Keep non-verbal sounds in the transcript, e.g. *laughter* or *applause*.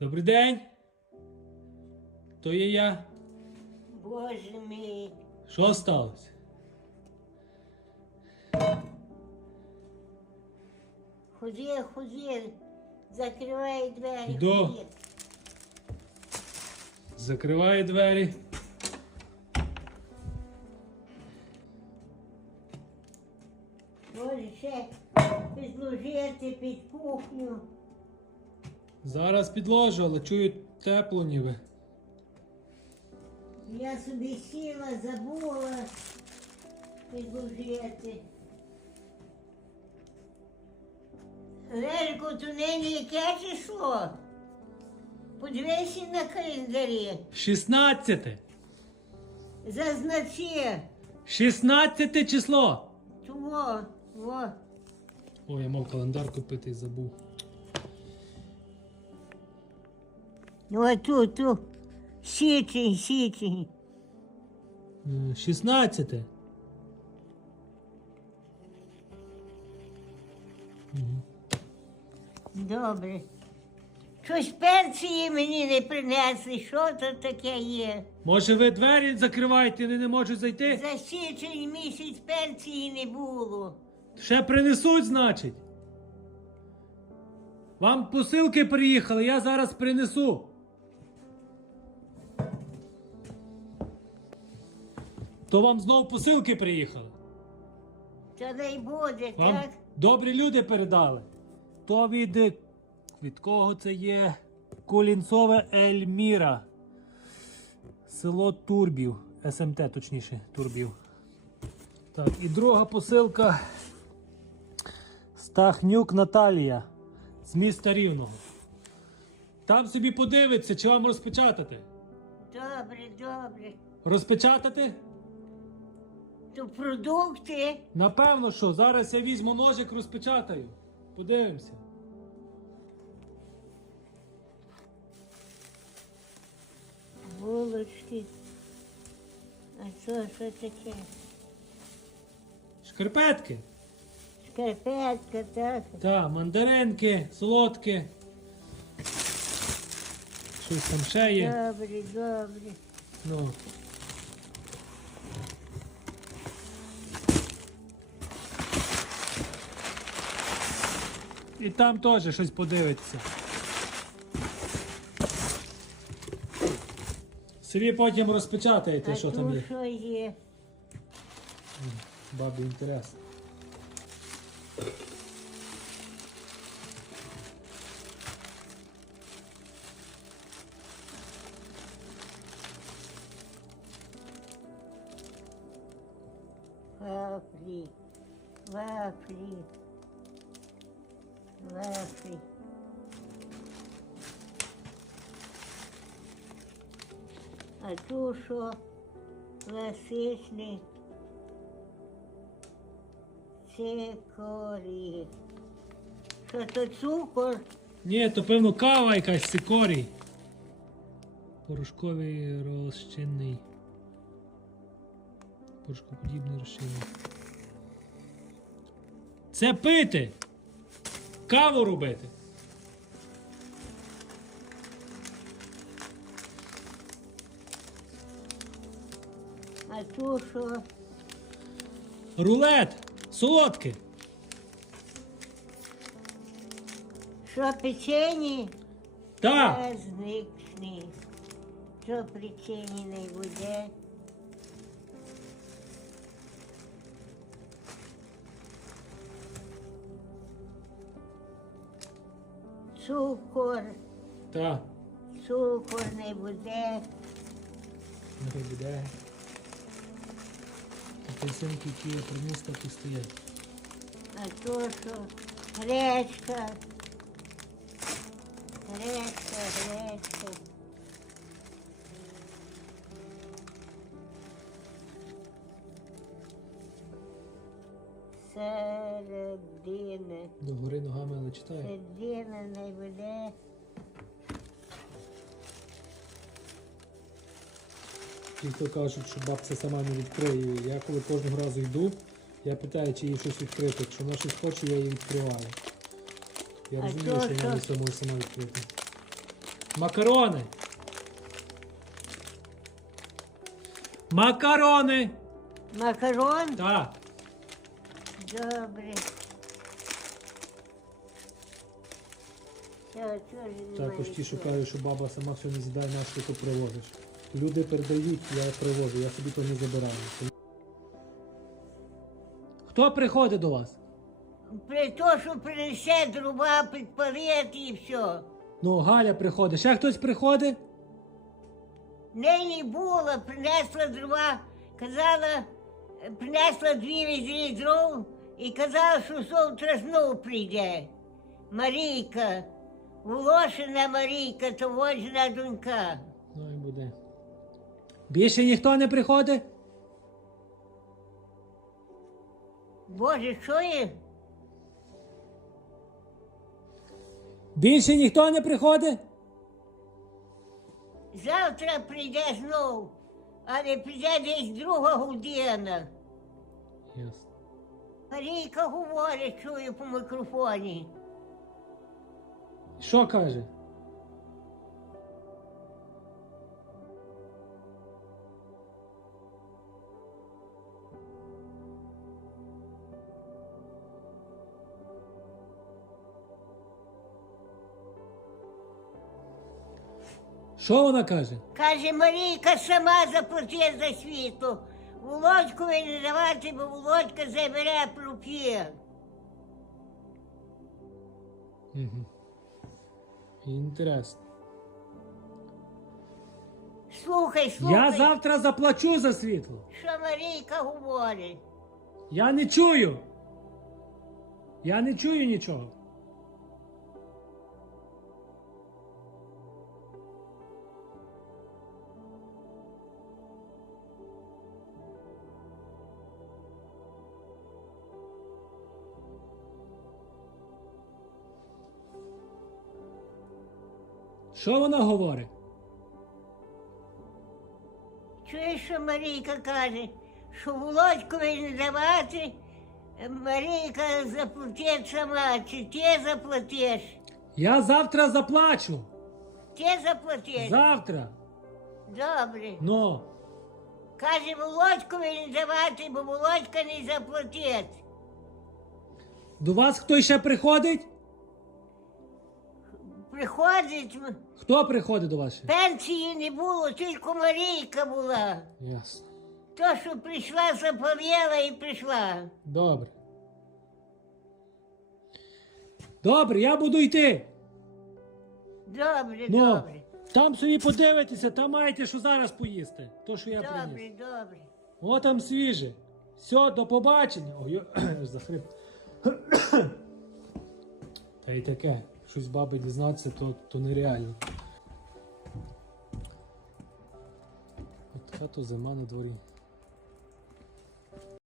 Добрий день. То є я. Боже мій. Що сталося? Ходи, ходи. Закривай двері. Йду. ходи. Закриваю двері. Може ще підложити під кухню. Зараз підложу, але чую тепло ніби. Я собі сіла, забула підложити. Лелько, то нині яке число? Подивися на календарі. 16. Зазначи. 16 число. Того, во. Ой, я мав календар купити і забув. Тут, тут. Січень, січень. М, 16. Добре. Щось пенсії мені не принесли, що то таке є? Може ви двері закриваєте, вони не можуть зайти? За січень місяць пенсії не було. Ще принесуть, значить. Вам посилки приїхали, я зараз принесу. То вам знову посилки приїхали. Та дай буде, Вам так? добрі люди передали. То від. е, Від кого це є? Кулінцове Ельміра. Село Турбів. СМТ, точніше, Турбів. Так, і друга посилка. Стахнюк Наталія з міста Рівного. Там собі подивиться, чи вам розпечатати. Добре, добре. Розпечатати? То продукти. Напевно, що зараз я візьму ножик, розпечатаю. Подивимося. Булочки. А що, що таке? Шкарпетки. Шкарпетка, так? Так, мандаринки, солодкі. Щось там ще є. Добре, добре. Ну. І там теж щось подивиться. Собі потім розпечатаєте, що там є. що є? Бабі інтерес. Вафлі, вафлі, вафлі. А тут що класичний цикорій. Що то цукор? Ні, то певно кава якась цикорій. Порошковий розчинний. Порошкоподібний розчинний. Це пити! Каву робити! А тут що? Рулет! Солодке! Що печені? Так! Праздничний. Що печені не буде? Цукор, Та, цукор не буде. не буде. Апельсинки, які я приніс, так і стоять. А то що? Гречка. Гречка, гречка. Середина. До гори ногами, але читаю. Середина не буде. Ті, хто кажуть, що бабця сама не відкриє. Я коли кожного разу йду, я питаю, чи їй щось відкрити. Якщо вона щось хоче, я їй відкриваю. Я розумію, що вона все може сама відкрити. Макарони. Макарони. Макарон? Так. Добре. Також ті, кажуть, що баба сама все не з'їдає, на що ти привозиш. Люди передають, я привожу, я собі то не забираю. Хто приходить до вас? При то, що принесе дрова, підпалити і все. Ну, Галя приходить. Ще хтось приходить? Нині була, принесла дрова, казала, принесла дві відрі дров і казала, що завтра знов прийде. Марійка, Волошина Марійка, то воджена донька. Ну і буде. Більше ніхто не приходить? Боже, що є? Більше ніхто не приходить? Завтра прийде знов, але прийде десь друга година. Ясно. Марійка говорить, чую по мікрофоні. Що каже? Що вона каже? Каже, Марійка сама заплатить за світло. Володькові не давати, бо Володька забере проп'є. Угу. Інтересно. Слухай, слухай, Я завтра заплачу за світло. що Марійка говорить. Я не чую. Я не чую нічого. Що вона говорить? Чуєш, що Марійка каже, що Володькові не давати, Марійка заплатить сама, чи ти заплатиш? Я завтра заплачу. Ти заплатиш? Завтра. Добре. Ну. Каже, Володькові не давати, бо Володька не заплатить. До вас хто ще приходить? Приходить, Хто приходить до вас ще? пенсії не було, тільки Марійка була. Ясно. То, що прийшла, заповіла і прийшла. Добре. Добре, я буду йти. Добре, Ну, добре. там собі подивитеся, там маєте, що зараз поїсти. То, що я Добре, приніс. добре. О, там свіже. Все, до побачення. Ой, *clears throat* я захрип. Та й таке. Щось баби дізнатися, то, то нереально. От така то зима на дворі.